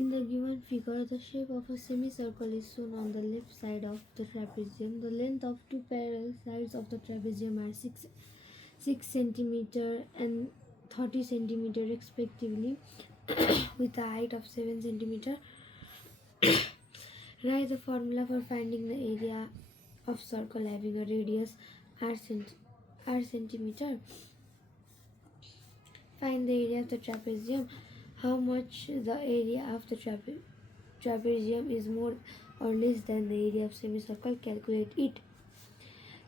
In the given figure, the shape of a semicircle is shown on the left side of the trapezium. The length of two parallel sides of the trapezium are 6 centimeter and 30 centimeter respectively, with a height of 7 centimeter. Write the formula for finding the area of circle having a radius r centimeter. Find the area of the trapezium. How much the area of the trapezium is more or less than the area of semicircle? Calculate it.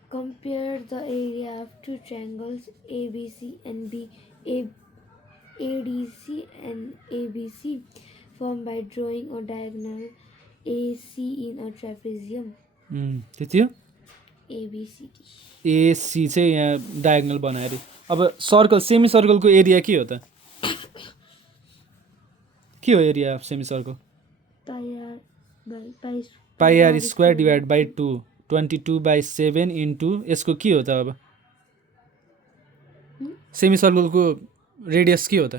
Compare the area of two triangles ABC and ADC and ABC formed by drawing a diagonal AC in a trapezium. त्यति हो ABCD. AC चाहिँ यहाँ diagonal बनाएर अब circle semi सर्कलको area के हो त के हो area of semi circle pi r square divide by 2 22/7 into यसको के हो त अब सेमी सर्कलको रेडियस के हो त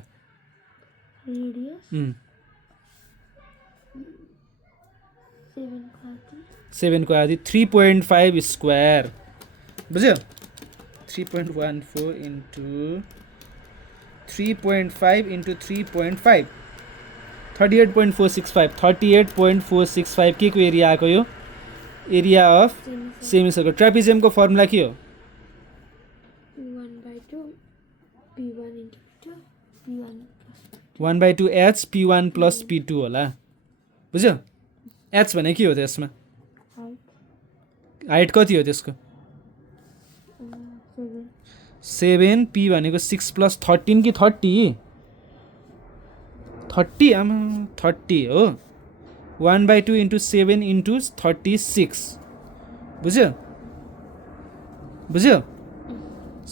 रेडियस 7 को आधी 3.5 स्क्वायर बुझ्यो 3.14 इन्टु 3.5 इन्टु 3.5 38.465 के को एरिया आएको यो एरिया अफ सेमी सर्कल ट्रापेजियमको फर्मुला के हो 1/2 एच P1 प्लस P2 होला बुझ्यो एच भने के हो त यसमा हाइट कति हो त्यसको 7 P भनेको 6 प्लस 13 कि 30 आमा 30 हो 1/2 इन्टु 7 इन्टु 36 बुझ्यो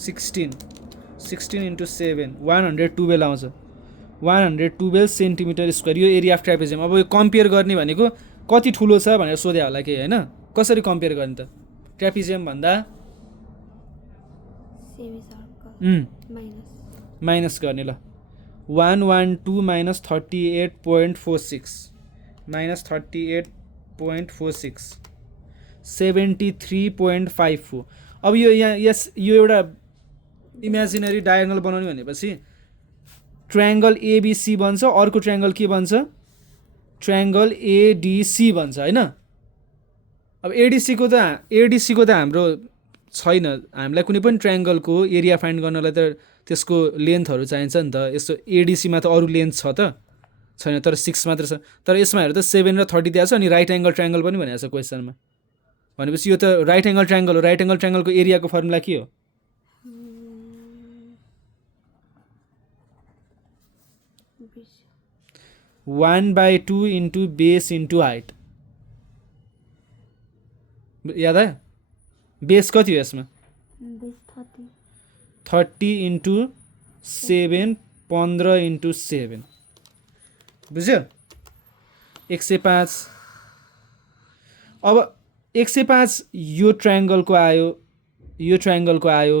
16 इन्टु 7 112 आउँछ 112 सेन्टिमिटर स्क्वायर यो एरिया अफ ट्रापेजियम अब यो कम्पेयर गर्ने भनेको कति ठुलो छ भनेर सोध्या होला कि होइन कसरी कम्पेयर गर्ने त ट्रापेजियम भन्दा माइनस गर्ने ल 112 माइनस 38.46 माइनस 38.46 73.54 अब यो यहाँ यो एउटा इमेजिनरी डायगोनल बनाउने भनेपछि ट्रायंगल एबीसी बन्छ अर्को ट्रायंगल के बन्छ ट्रायंगल एडीसी बन्छ हैन अब एडीसी को त हाम्रो छैन हामीलाई कुनै पनि ट्रायंगलको एरिया फाइन्ड गर्नलाई त त्यसको लेन्थहरु चाहिन्छ नि त यसो एडीसी मा त अरु लेन्थ छ त छैन तर 6 मात्र छ तर यसमा हेर त 7 र 30 दिएको छ अनि राइट एंगल ट्रायंगल पनि भनेको छ क्वेशनमा भनेपछि यो त राइट एंगल ट्रायंगल हो राइट एंगल ट्रायंगलको एरियाको फर्मुला के हो 1/2 इन्टु बेस इन्टु हाइट याद आयो बेस कति हो यसमा 30 इन्टु 7 15 इन्टु 7 बुझ्यो 105 अब 105 यो ट्रायंगलको आयो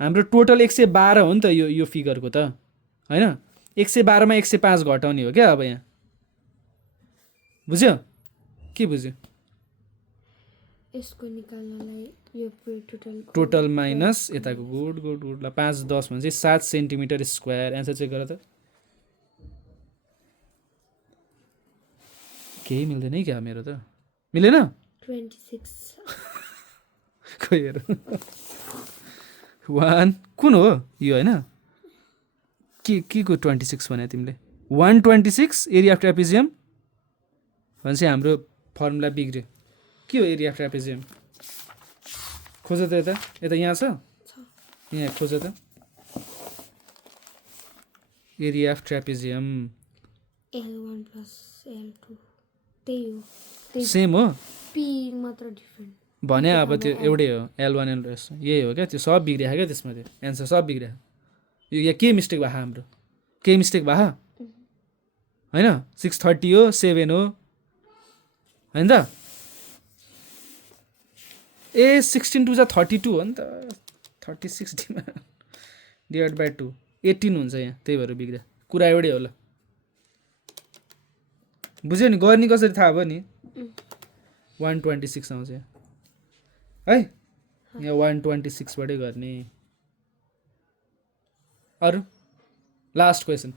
हाम्रो टोटल 112 हो नि त यो फिगरको त हैन 112 मा 105 घटाउने हो क्या अब यहाँ बुझ्यो के बुझ्यो यसको निकाल्नलाई यो टोटल माइनस यताको गुड ल 5 10 भने चाहिँ 7 सेन्टिमिटर स्क्वायर आन्सर चेक गर त केही मिल्दैन है क्या मेरो त मिलेन 26 खोइ हेर 1 कुन हो यो हैन के को 26 भने तिमीले 126 एरिया अफ ट्रापेजियम भनेपछि हाम्रो फर्मुला बिग्र्यो के हो एरिया अफ ट्रापेजियम खोज त यता यहाँ छ यहाँ खोज त area of trapezium L1 plus L2 त्यही हो सेम हो P मात्र डिफरेन्ट भने अब त्यो एउटै हो L1 L2 यही हो क्या त्यो सब बिग्रिया क्या त्यसमा त्यो एन्सर सब बिग्रिया यो यहाँ के मिस्टेक भयो हाम्रो के मिस्टेक भयो हैन 630 हो 7 हो हैन त ए 16 2 32 हो नि त 36 डिभाइड बाइ 2 18 हुन्छ यहाँ त्यही भएर बिग्रिया कुरा एउटै हो ल बुझ्यो नि गर्ने कसरी थाहा भयो नि 126 आउँछ है यहाँ 126 बाटै गर्ने अरू लास्ट क्वेसन